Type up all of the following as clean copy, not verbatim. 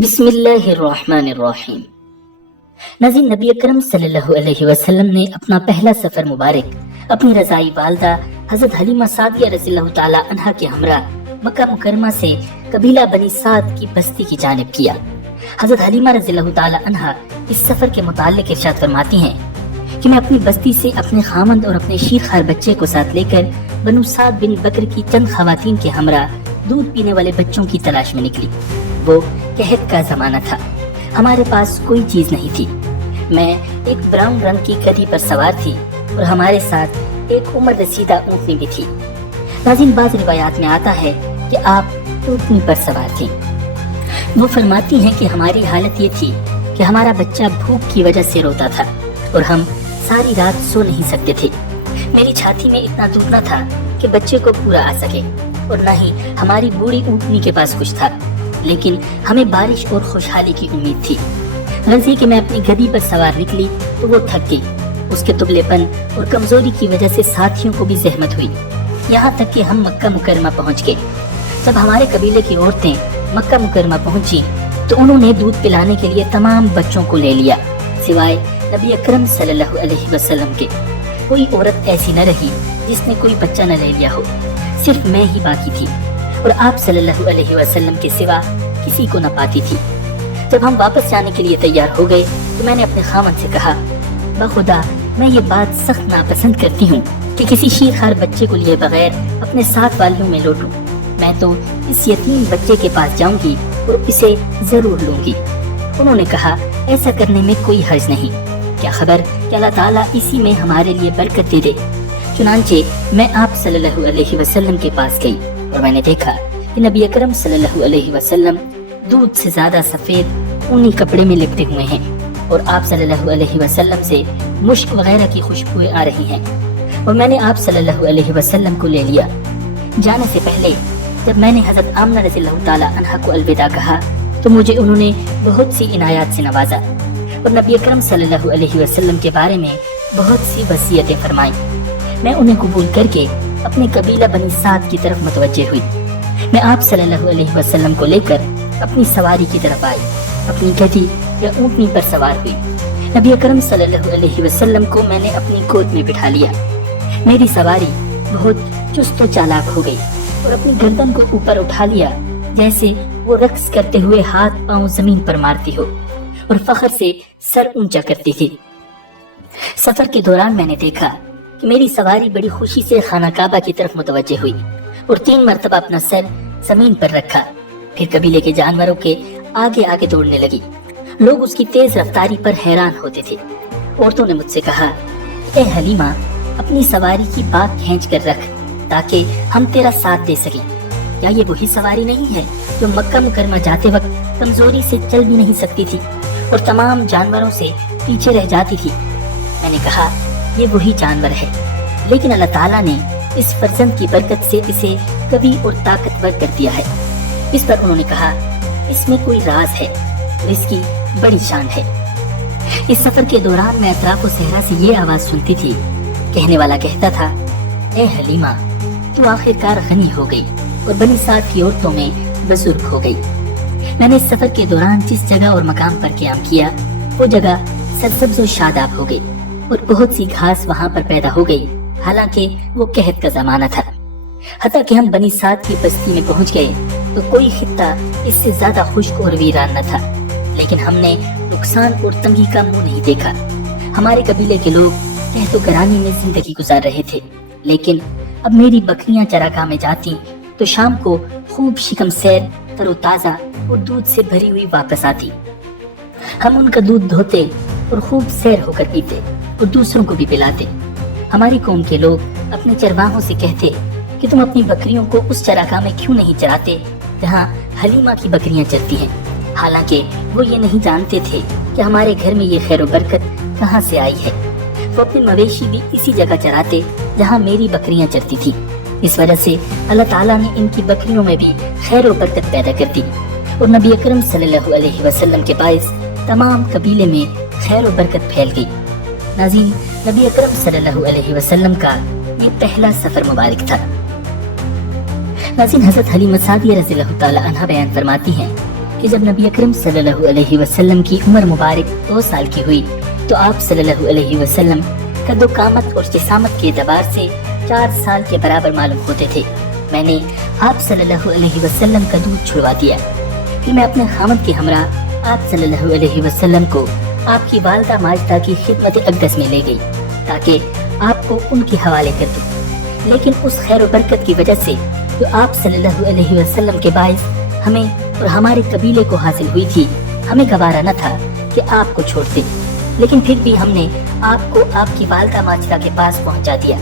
بسم اللہ الرحمن الرحیم۔ ناظرین، نبی اکرم صلی اللہ علیہ وسلم نے اپنا پہلا سفر مبارک اپنی رضائی والدہ حضرت حلیمہ سعدیہ رضی اللہ تعالی عنہا کے ہمراہ مکہ مکرمہ سے قبیلہ بنی سعد کی بستی کی جانب کیا۔ حضرت حلیمہ رضی اللہ تعالی عنہا اس سفر کے متعلق ارشاد فرماتی ہیں کہ میں اپنی بستی سے اپنے خامند اور اپنے شیرخوار بچے کو ساتھ لے کر بنو سعد بن بکر کی چند خواتین کے ہمراہ دودھ پینے والے بچوں کی تلاش میں نکلی۔ وہ قحط کا زمانہ تھا، ہمارے پاس کوئی چیز نہیں تھی۔ میں ایک براؤن رنگ کی گدھی پر سوار تھی اور ہمارے ساتھ ایک عمر رسیدہ اونٹنی بھی تھی۔ ناظرین، بعض روایات میں آتا ہے کہ آپ اونٹنی پر سوار تھیں۔ وہ فرماتی ہیں کہ ہماری حالت یہ تھی کہ ہمارا بچہ بھوک کی وجہ سے روتا تھا اور ہم ساری رات سو نہیں سکتے تھے۔ میری چھاتی میں اتنا دکھ نہ تھا کہ بچے کو پورا آ سکے، اور نہ ہی ہماری بوڑھی اونٹنی کے پاس کچھ تھا، لیکن ہمیں بارش اور خوشحالی کی امید تھی۔ غرض یہ کہ میں اپنی گدھی پر سوار نکلی تو وہ تھک گئی۔ اس کے دبلے پن اور کمزوری کی وجہ سے ساتھیوں کو بھی زحمت ہوئی، یہاں تک کہ ہم مکہ مکرمہ پہنچ گئے۔ جب ہمارے قبیلے کی عورتیں مکہ مکرمہ پہنچی تو انہوں نے دودھ پلانے کے لیے تمام بچوں کو لے لیا، سوائے نبی اکرم صلی اللہ علیہ وسلم کے۔ کوئی عورت ایسی نہ رہی جس نے کوئی بچہ نہ لے لیا ہو، صرف میں ہی باقی تھی، اور آپ صلی اللہ علیہ وسلم کے سوا کسی کو نہ پاتی تھی۔ جب ہم واپس جانے کے لیے تیار ہو گئے تو میں نے اپنے خامند سے کہا، بخدا میں یہ بات سخت ناپسند کرتی ہوں کہ کسی شیرخوار بچے کو لیے بغیر اپنے ساتھ والیوں میں لوٹوں۔ میں تو اس یتیم بچے کے پاس جاؤں گی اور اسے ضرور لوں گی۔ انہوں نے کہا، ایسا کرنے میں کوئی حرج نہیں، کیا خبر کہ اللہ تعالیٰ اسی میں ہمارے لیے برکت دے دے۔ چنانچہ میں آپ صلی اللہ علیہ وسلم کے پاس گئی اور میں نے دیکھا کہ نبی اکرم صلی اللہ علیہ وسلم دودھ سے زیادہ سفید اونی کپڑے میں لپٹے ہوئے ہیں، اور آپ صلی اللہ علیہ وسلم سے مشک وغیرہ کی خوشبوئیں آ رہی ہیں، اور میں نے آپ صلی اللہ علیہ وسلم کو لے لیا۔ جانے سے پہلے جب میں نے حضرت آمنہ رضی اللہ تعالی عنہا کو الوداع کہا تو مجھے انہوں نے بہت سی عنایات سے نوازا اور نبی اکرم صلی اللہ علیہ وسلم کے بارے میں بہت سی وصیتیں فرمائیں۔ میں انہیں قبول کر کے اپنے قبیلہ بنی سعد کی طرف متوجہ ہوئی۔ میں آپ صلی اللہ علیہ وسلم کو لے کر اپنی سواری کی طرف آئی، اپنی گدھی یا اونٹنی پر سوار ہوئی۔ نبی اکرم صلی اللہ علیہ وسلم کو میں نے اپنی گود میں بٹھا لیا۔ میری سواری بہت چست و چالاک ہو گئی اور اپنی گردن کو اوپر اٹھا لیا جیسے وہ رقص کرتے ہوئے ہاتھ پاؤں زمین پر مارتی ہو اور فخر سے سر اونچا کرتی تھی۔ سفر کے دوران میں نے دیکھا کہ میری سواری بڑی خوشی سے خانہ کعبہ کی طرف متوجہ ہوئی اور 3 مرتبہ اپنا سر زمین پر رکھا، پھر قبیلے کے جانوروں کے آگے آگے دوڑنے لگی۔ لوگ اس کی تیز رفتاری پر حیران ہوتے تھے۔ عورتوں نے مجھ سے کہا، اے حلیمہ، اپنی سواری کی بات کھینچ کر رکھ تاکہ ہم تیرا ساتھ دے سکیں۔ کیا یہ وہی سواری نہیں ہے جو مکہ مکرمہ جاتے وقت کمزوری سے چل بھی نہیں سکتی تھی اور تمام جانوروں سے پیچھے رہ جاتی تھی؟ میں نے کہا، یہ وہی جانور ہے، لیکن اللہ تعالیٰ نے اس فرزند کی برکت سے اسے قوی اور طاقتور کر دیا ہے۔ اس پر انہوں نے کہا، اس میں کوئی راز ہے اور اس کی بڑی شان ہے۔ اس سفر کے دوران میں اطراف و صحرا سے یہ آواز سنتی تھی، کہنے والا کہتا تھا، اے حلیمہ، تو آخرکار غنی ہو گئی اور بنی سعد کی عورتوں میں بزرگ ہو گئی۔ میں نے اس سفر کے دوران جس جگہ اور مقام پر قیام کیا وہ جگہ سرسبز و شاداب ہو گئی اور بہت سی گھاس وہاں پر پیدا ہو گئی، حالانکہ وہ قحط کا زمانہ تھا۔ حتیٰ کہ ہم بنی سعد کی بستی میں پہنچ گئے تو کوئی خطہ اس سے زیادہ خشک اور ویران نہ تھا، لیکن ہم نے نقصان اور تنگی کا منہ نہیں دیکھا۔ ہمارے قبیلے کے لوگ قحط و گرانی میں زندگی گزار رہے تھے، لیکن اب میری بکریاں چراگاہ میں جاتی تو شام کو خوب شکم سیر، تر و تازہ اور دودھ سے بھری ہوئی واپس آتی۔ ہم ان کا دودھ دھوتے اور خوب سیر ہو کر پیتے اور دوسروں کو بھی پلاتے۔ ہماری قوم کے لوگ اپنے چرواہوں سے کہتے کہ تم اپنی بکریوں کو اس چراگاہ میں کیوں نہیں چراتے جہاں حلیمہ کی بکریاں چرتی ہیں، حالانکہ وہ یہ نہیں جانتے تھے کہ ہمارے گھر میں یہ خیر و برکت کہاں سے آئی ہے۔ وہ اپنے مویشی بھی اسی جگہ چراتے جہاں میری بکریاں چرتی تھی۔ اس وجہ سے اللہ تعالیٰ نے ان کی بکریوں میں بھی خیر و برکت پیدا کر دی اور نبی اکرم صلی اللہ علیہ وسلم کے باعث تمام قبیلے میں خیر و برکت پھیل گئی۔ ناظرین، نبی اکرم صلی اللہ علیہ وسلم کا یہ پہلا سفر مبارک تھا۔ ناظرین، حضرت حلیمہ سعدیہ رضی اللہ تعالی عنہا بیان فرماتی ہیں کہ جب نبی اکرم صلی اللہ علیہ وسلم کی عمر مبارک 2 سال کی ہوئی تو آپ صلی اللہ علیہ وسلم قد و قامت اور جسامت کے اعتبار سے 4 سال کے برابر معلوم ہوتے تھے۔ میں نے آپ صلی اللہ علیہ وسلم کا دودھ چھڑوا دیا، پھر میں اپنے خامد کے ہمراہ آپ صلی اللہ علیہ وسلم کو آپ کی والدہ ماجدہ کی خدمت اقدس میں لے گئی تاکہ آپ کو ان کے حوالے کر دوں، لیکن اس خیر و برکت کی وجہ سے جو آپ صلی اللہ علیہ وسلم کے باعث ہمیں اور ہمارے قبیلے کو حاصل ہوئی تھی، ہمیں گوارا نہ تھا کہ آپ کو چھوڑ دیں، لیکن پھر بھی ہم نے آپ کو آپ کی والدہ ماجدہ کے پاس پہنچا دیا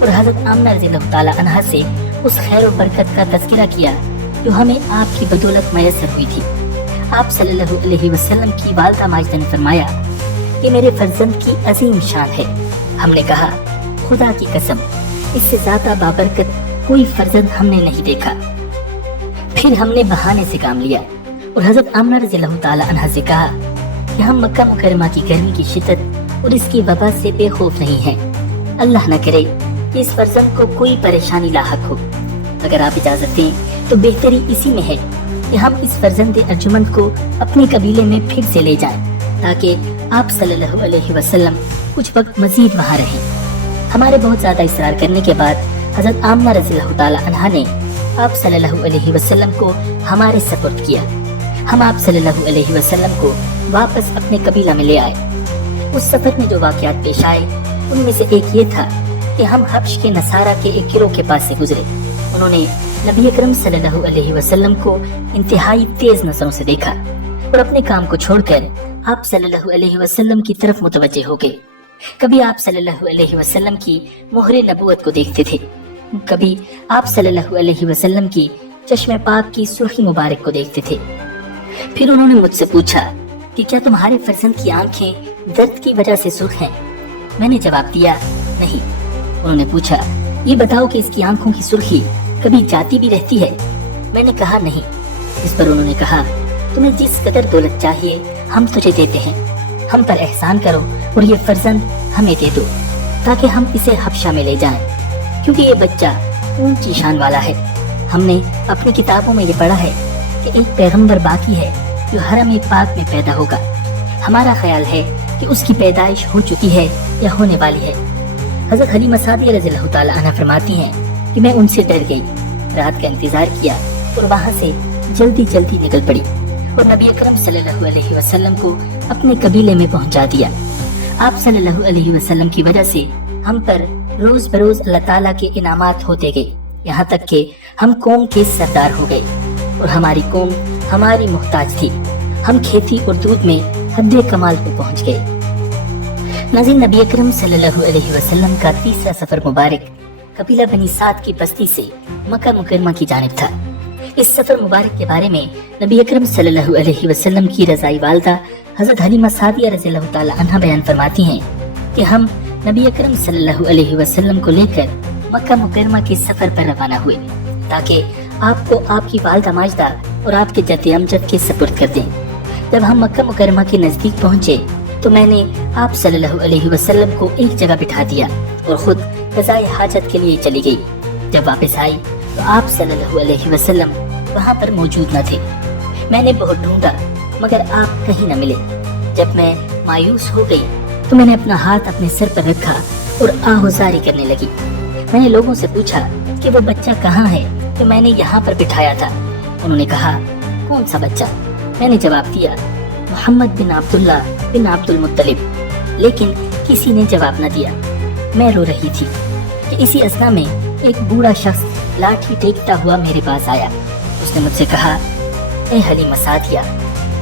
اور حضرت آمنہ رضی اللہ تعالی عنہا سے اس خیر و برکت کا تذکرہ کیا جو ہمیں آپ کی بدولت میسر ہوئی تھی۔ آپ صلی اللہ علیہ وسلم کی والدہ ماجدہ نے فرمایا کہ میرے فرزند کی عظیم شان ہے۔ ہم نے کہا خدا کی قسم اس سے زیادہ بابرکت کوئی فرزند ہم نے نہیں دیکھا۔ پھر ہم نے بہانے سے کام لیا اور حضرت آمنہ رضی اللہ تعالی عنہا سے کہا کہ ہم مکہ مکرمہ کی گرمی کی شدت اور اس کی وبا سے بے خوف نہیں ہیں، اللہ نہ کرے کہ اس فرزند کو کوئی پریشانی لاحق ہو۔ اگر آپ اجازت دیں تو بہتری اسی میں ہے کہ ہم اس فرزند ارجمند کو اپنے قبیلے میں پھر سے لے جائیں تاکہ آپ صلی اللہ علیہ وسلم کچھ وقت مزید وہاں رہیں۔ ہمارے بہت زیادہ اصرار کرنے کے بعد حضرت آمنہ رضی اللہ تعالی عنہا نے آپ صلی اللہ علیہ وسلم کو ہمارے سپرد کیا۔ ہم آپ صلی اللہ علیہ وسلم کو واپس اپنے قبیلہ میں لے آئے۔ اس سفر میں جو واقعات پیش آئے ان میں سے ایک یہ تھا کہ ہم حبش کے نصارہ کے ایک گروہ کے پاس سے گزرے۔ انہوں نے نبی اکرم صلی اللہ علیہ وسلم کو انتہائی تیز نظروں سے دیکھا اور اپنے کام کو چھوڑ کر آپ صلی اللہ علیہ وسلم کی طرف متوجہ ہو گئے۔ کبھی آپ صلی اللہ علیہ وسلم کی مہر نبوت کو دیکھتے تھے، کبھی آپ صلی اللہ علیہ وسلم کی چشم پاک کی سرخی مبارک کو دیکھتے تھے۔ پھر انہوں نے مجھ سے پوچھا کہ کیا تمہارے فرزند کی آنکھیں درد کی وجہ سے سرخ ہیں؟ میں نے جواب دیا نہیں۔ انہوں نے پوچھا یہ بتاؤ کہ اس کی آنکھوں کی سرخی کبھی جاتی بھی رہتی ہے؟ میں نے کہا نہیں۔ اس پر انہوں نے کہا تمہیں جس قدر دولت چاہیے ہم تجھے دیتے ہیں، ہم پر احسان کرو اور یہ فرزند ہمیں دے دو تاکہ ہم اسے حبشہ میں لے جائیں، کیونکہ یہ بچہ اونچی شان والا ہے۔ ہم نے اپنی کتابوں میں یہ پڑھا ہے کہ ایک پیغمبر باقی ہے جو حرم پاک میں پیدا ہوگا۔ ہمارا خیال ہے کہ اس کی پیدائش ہو چکی ہے یا ہونے والی ہے۔ حضرت حلیمہ سعدیہ رضی اللہ تعالی عنہا فرماتی ہیں کہ میں ان سے ڈر گئی، رات کا انتظار کیا اور وہاں سے جلدی جلدی نکل پڑی اور نبی اکرم صلی اللہ علیہ وسلم کو اپنے قبیلے میں پہنچا دیا۔ آپ صلی اللہ علیہ وسلم کی وجہ سے ہم پر روز بروز اللہ تعالیٰ کے انعامات ہوتے گئے، یہاں تک کہ ہم قوم کے سردار ہو گئے اور ہماری قوم ہماری محتاج تھی۔ ہم کھیتی اور دودھ میں حد کمال پہ پہنچ گئے۔ ناظرین، نبی اکرم صلی اللہ علیہ وسلم کا تیسرا سفر مبارک قبیلہ بنی سعد کی بستی سے مکہ مکرمہ کی جانب تھا۔ اس سفر مبارک کے بارے میں نبی اکرم صلی اللہ علیہ وسلم کی رضائی والدہ حضرت حلیمہ سعدیہ رضی اللہ تعالی عنہا بیان فرماتی ہیں کہ ہم نبی اکرم صلی اللہ علیہ وسلم کو لے کر مکہ مکرمہ کے سفر پر روانہ ہوئے تاکہ آپ کو آپ کی والدہ ماجدہ اور آپ کے جد امجد کے سپرد کر دیں۔ جب ہم مکہ مکرمہ کے نزدیک پہنچے تو میں نے آپ صلی اللہ علیہ وسلم کو ایک جگہ بٹھا دیا اور خود قضائے حاجت کے لیے چلی گئی۔ جب واپس آئی تو آپ صلی اللہ علیہ وسلم وہاں پر موجود نہ تھے۔ میں نے بہت ڈھونڈا مگر آپ کہیں نہ ملے۔ جب میں مایوس ہو گئی تو میں نے اپنا ہاتھ اپنے سر پر رکھا اور آہوزاری کرنے لگی۔ میں نے لوگوں سے پوچھا کہ وہ بچہ کہاں ہے جو میں نے یہاں پر بٹھایا تھا۔ انہوں نے کہا کون سا بچہ؟ میں نے جواب دیا محمد بن عبداللہ بن عبد المطلب، لیکن کسی نے جواب نہ دیا۔ میں رو رہی تھی کہ اسی اثنا میں ایک بوڑھا شخص لاٹھی ٹیکتا ہوا میرے پاس آیا۔ اس نے مجھ سے کہا اے حلیمہ سعدیہ،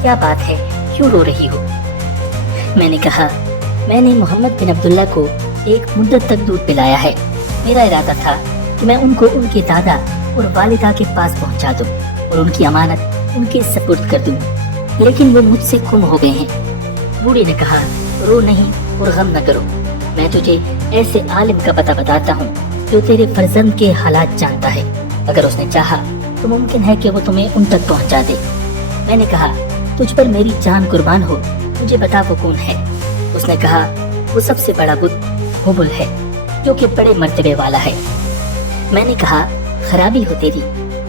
کیا بات ہے، کیوں رو رہی ہو؟ میں نے کہا میں نے محمد بن عبداللہ کو ایک مدت تک دودھ پلایا ہے۔ میرا ارادہ تھا کہ میں ان کو ان کے دادا اور والدہ کے پاس پہنچا دوں اور ان کی امانت ان کے سپرد کر دوں، لیکن وہ مجھ سے گم ہو گئے ہیں۔ بوڑھی نے کہا رو نہیں اور غم نہ کرو، میں تجھے ایسے عالم کا پتہ بتاتا ہوں جو تیرے فرزند کے حالات جانتا ہے۔ اگر اس نے چاہا تو ممکن ہے کہ وہ تمہیں ان تک پہنچا دے۔ میں نے کہا تجھ پر میری جان قربان ہو، مجھے بتا وہ کون ہے۔ اس نے کہا وہ سب سے بڑا بت حبل ہے جو کہ بڑے مرتبے والا ہے۔ میں نے کہا خرابی ہو تیری،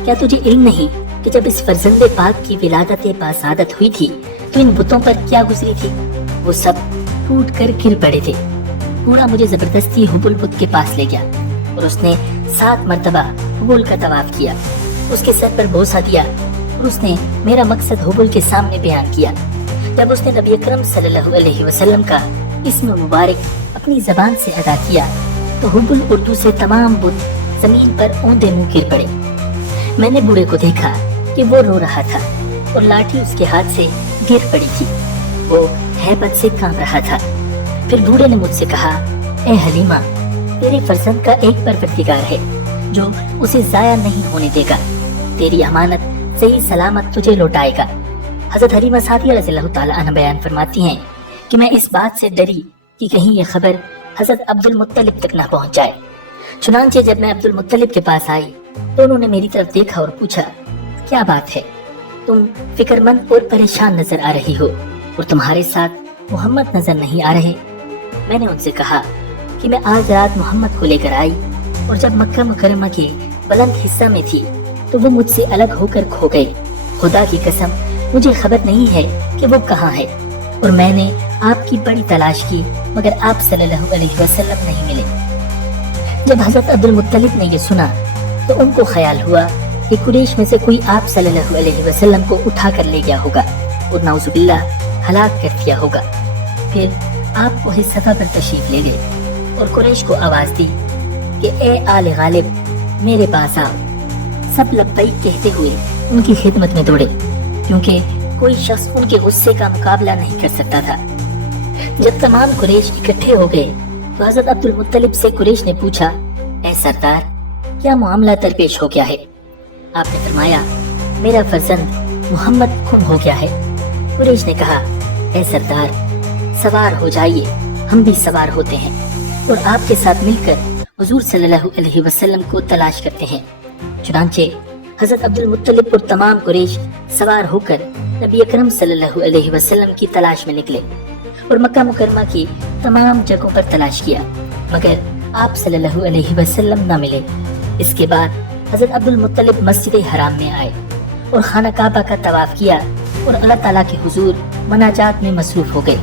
کیا تجھے علم نہیں कि जब इस फर्जंदे पाक की विलादत बासादत हुई थी तो इन बुतों पर क्या गुजरी थी। वो सब टूट कर गिर पड़े थे। बूढ़ा मुझे जबरदस्ती हुबुल बुत के पास ले गया और उसने 7 मरतबा हुबुल का तवाफ किया। उसके सर पर बोसा दिया और उसने मेरा मकसद हुबुल के सामने बयान किया। जब उसने नबी अकरम सल्लल्लाहु अलैहि वसल्लम का इस्म मुबारक अपनी जबान से अदा किया तो हुबुल उर्दू से तमाम बुत जमीन पर औंधे मुंह गिर पड़े। मैंने बूढ़े को देखा कि वो रो रहा था और लाठी उसके हाथ से गिर पड़ी थी। वो हैबत से कांप रहा था। फिर बूढ़े ने मुझसे कहा, ए हलीमा, तेरे फर्जंद का एक परवरदिगार है जो उसे जाया नहीं होने देगा। तेरी अमानत सही सलामत तुझे लौटाएगा। हजरत हलीमा सादिया रज़ियल्लाहु ताला अन्हा बयान फरमाती हैं कि मैं इस बात से डरी कि कहीं ये खबर हजरत अब्दुल मुत्तलिब तक ना पहुंच जाए। चुनांचे जब मैं अब्दुल मुत्तलिब के पास आई तो उन्होंने मेरी तरफ देखा और पूछा, क्या बात है, तुम फिक्रमंद और परेशान नजर आ रही हो और तुम्हारे साथ मोहम्मद नजर नहीं आ रहे। मैंने उनसे कहा कि मैं आज रात मोहम्मद को लेकर आई और जब मक्का मुकर्रमा के बुलंद हिस्सा में थी तो वो मुझसे अलग होकर खो गए। खुदा की कसम मुझे खबर नहीं है कि वो कहाँ है और मैंने आपकी बड़ी तलाश की मगर आप सल्लल्लाहु अलैहि वसल्लम नहीं मिले। जब हजरत अब्दुल मुत्तलिब ने ये सुना तो उनको ख्याल हुआ कि कुरैश में से कोई आप सल्लल्लाहु अलैहि वसल्लम को उठा कर ले गया होगा और नाउजुबिल्लाह हलाक कर दिया होगा। फिर आप को सफा पर तशरीफ ले गए और कुरैश को आवाज दी कि ए आले गालिब मेरे पास आओ। सब लब्बैक कहते हुए उनकी खिदमत में दौड़े क्योंकि कोई शख्स उनके गुस्से का मुकाबला नहीं कर सकता था। जब तमाम कुरैश इकट्ठे हो गए तो हजरत अब्दुल मुत्तलिब से कुरैश ने पूछा, ए सरदार, क्या मामला दरपेश हो गया है? आपने फरमाया, मेरा फर्जंद मोहम्मद गुम हो गया है। कुरैश ने कहा, ए सरदार, सवार हो जाइए, हम भी सवार होते हैं और आपके साथ मिलकर हुजूर सल्लल्लाहु अलैहि वसल्लम को तलाश करते हैं। चुनांचे हजरत अब्दुल मुत्तलिब और तमाम कुरैश सवार होकर नबी अकरम सल्लल्लाहु अलैहि वसल्लम की तलाश में निकले और मक्का मुकर्रमा की तमाम जगहों पर तलाश किया मगर आप सल्लल्लाहु अलैहि वसल्लम न मिले। इसके बाद हजरत अब्दुल मुत्तलिब मस्जिद हराम में आए और खाना काबा का तवाफ किया और अल्लाह ताला के हुजूर मुनाजात में मसरूफ हो गए।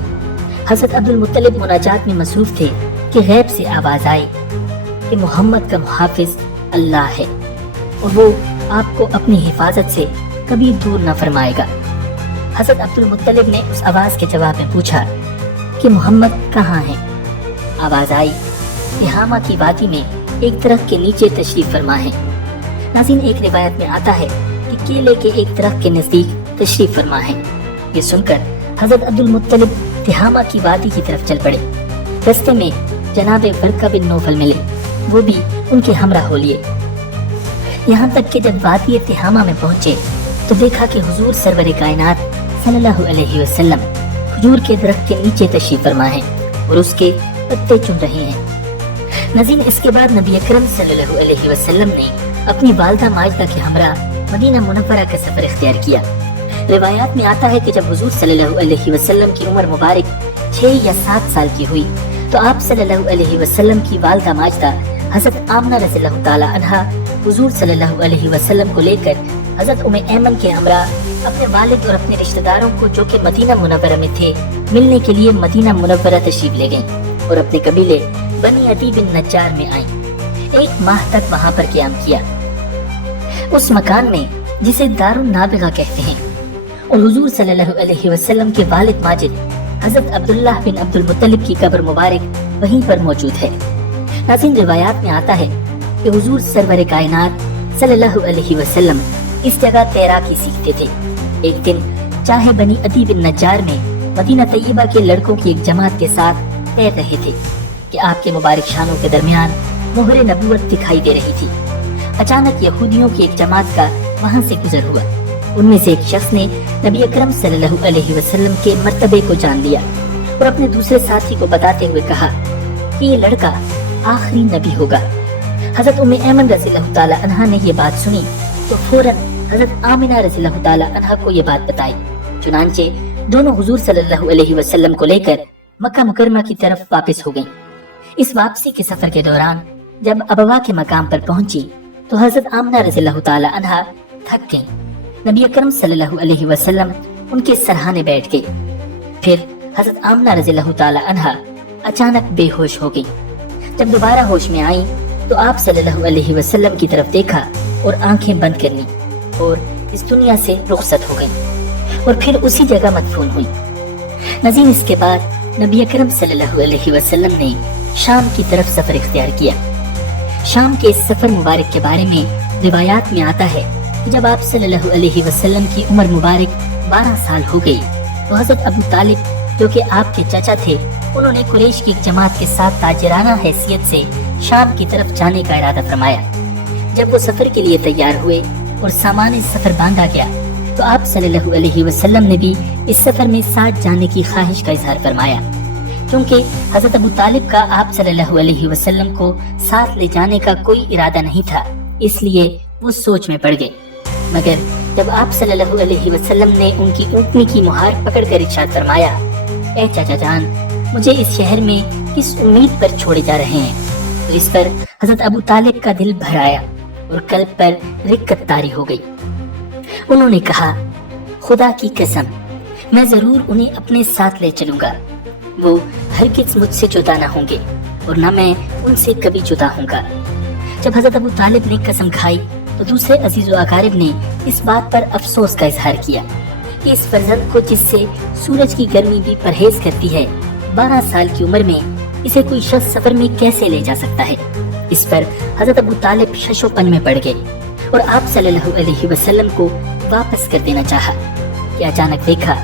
हजरत अब्दुल मुत्तलिब मुनाजात में मसरूफ थे कि गैब से आवाज आई कि मोहम्मद का मुहाफिज अल्लाह है और वो आपको अपनी हिफाजत से कभी दूर न फरमाएगा। हजरत अब्दुल मुत्तलिब ने उस आवाज के जवाब में पूछा कि मोहम्मद कहाँ है? आवाज आई कि हामा की वादी में एक दरख्त के नीचे तशरीफ फरमा है। नाज़रीन, एक रिवायत में आता है कि केले के एक दरख्त के नजदीक तशरीफ फरमा है। ये सुनकर हजरत अब्दुल मुत्तलिब तिहामा की वादी की तरफ चल पड़े। रास्ते में जनाब बरका बिन नौफल मिले, वो भी उनके हमरा हो लिए। यहाँ तक कि जब वादी तिहामा में पहुँचे तो देखा कि हुजूर सरवर कायनात सल्लल्लाहु अलैहि वसल्लम खजूर के दरख्त के नीचे तशरीफ फरमा है और उसके पत्ते चुन रहे हैं। नाज़रीन, इसके बाद नबी अकरम सल्लल्लाहु अलैहि वसल्लम ने अपनी वालिदा माजिदा के हमरा मदीना मुनव्वरा का सफर इख्तियार किया। रिवायात में आता है कि जब हुजूर सल्लल्लाहु अलैहि वसल्लम की उम्र मुबारक 6 या 7 साल की हुई तो आप सल्लल्लाहु अलैहि वसल्लम की वालिदा माजिदा हजरत आमना रज़ियल्लाहु ताला अन्हा हुजूर सल्लल्लाहु अलैहि वसल्लम को लेकर हजरत उम्मे ऐमन के हमरा अपने वालिद और अपने रिश्तेदारों को जो कि मदीना मुनव्वरा में थे मिलने के लिए मदीना मुनव्वरा तशरीफ ले गईं और अपने कबीले बनी अदी बिन नज्जार में आईं। 1 माह तक वहां पर क़याम किया, उस मकान में जिसे दारुन नाबिगा कहते हैं, और हुजूर सल्लल्लाहु अलैहि वसल्लम के वालिद माजिद हजरत अब्दुल्लाह बिन अब्दुल मुत्तलिब की कब्र मुबारक वहीं पर मौजूद है। नाज़रीन, रिवायात में आता है कि हुजूर सरवर कायनात सल्लल्लाहु अलैहि वसल्लम इस जगह तैराकी सीखते थे। एक दिन चाहे बनी अदी बिन नज्जार में मदीना तैयबा के लड़कों की एक जमात के साथ तैर रहे थे कि आपके मुबारक शानों के दरमियान मोहरे नबूवत दिखाई दे रही थी। अचानक यहूदियों की एक जमात का वहां से गुजर हुआ। उनमें से एक शख्स ने नबी अकरम सल्लल्लाहु अलैहि वसल्लम के मर्तबे को जान लिया और अपने दूसरे साथी को बताते हुए कहा कि ये लड़का आखिरी नबी होगा। हजरत उम्मे ऐमन रज़ियल्लाहु ताला अन्हा ने ये बात सुनी तो फौरन हजरत आमिना रज़ियल्लाहु ताला अन्हा को ये बात बताई। चुनांचे दोनों हुजूर सल्लल्लाहु अलैहि वसल्लम को लेकर मक्का मुकर्रमा की तरफ वापस हो गईं। इस वापसी के सफर के दौरान जब अबवा के मकाम पर पहुंची तो हजरत आमिना रज़ियल्लाहु ताला अन्हा थक गईं। नबी अकरम सल्लल्लाहु अलैहि वसल्लम उनके सरहाने बैठ गए। फिर हजरत आमना रज़ियल्लाहु ताला अन्हा अचानक बेहोश हो गई। जब दोबारा होश में आई तो आप सल्लल्लाहु अलैहि वसल्लम की तरफ देखा और आंखें बंद कर ली और इस दुनिया से रुखसत हो गई और फिर उसी जगह मदफून हुई। नज़ीर, इसके बाद नबी अकरम सल्लल्लाहु अलैहि वसल्लम ने शाम की तरफ सफर इख्तियार किया। शाम के इस सफर मुबारक के बारे में रिवायात में आता है कि जब आप सल्लल्लाहु अलैहि वसल्लम की उम्र मुबारक 12 साल हो गई तो हजरत अबू तालिब, जो कि आपके चाचा थे, उन्होंने कुरैश की एक जमात के साथ ताजराना हैसियत से शाम की तरफ जाने का इरादा फरमाया। जब वो सफर के लिए तैयार हुए और सामान सफर बांधा गया तो आप सल्लल्लाहु अलैहि वसल्लम ने भी इस सफर में साथ जाने की ख्वाहिश का इजहार फरमाया। क्योंकि हजरत अबू तालिब का आप सल्लल्लाहु अलैहि वसल्लम को साथ ले जाने का कोई इरादा नहीं था, इसलिए वो सोच में पड़ गए। मगर जब आप सल्लल्लाहु अलैहि वसल्लम ने उनकी ऊँटनी की मुहार पकड़कर इरशाद फरमाया, ए चाचा जान, मुझे इस शहर में किस उम्मीद पर छोड़े जा रहे हैं, तो इस पर हजरत अबू तालिब का दिल भर आया और कल्ब पर रिक्कत तारी हो गई। उन्होंने कहा, खुदा की कसम, मैं जरूर उन्हें अपने साथ ले चलूंगा। वो हरगिज़ मुझसे जुदा न होंगे और न मैं उनसे कभी जुदा होऊंगा। जब हजरत अबू तालिब ने कसम खाई तो दूसरे अजीज व अकारिब ने इस बात पर अफसोस का इजहार किया कि इस फर्जंद को, जिससे सूरज की गर्मी भी परहेज करती है, 12 साल की उम्र में इसे कोई शख्स सफर में कैसे ले जा सकता है। इस पर हजरत अबू तालिब शशोपन में पड़ गए और आप सल्लल्लाहु अलैहि वसल्लम को वापस कर देना चाहा कि अचानक देखा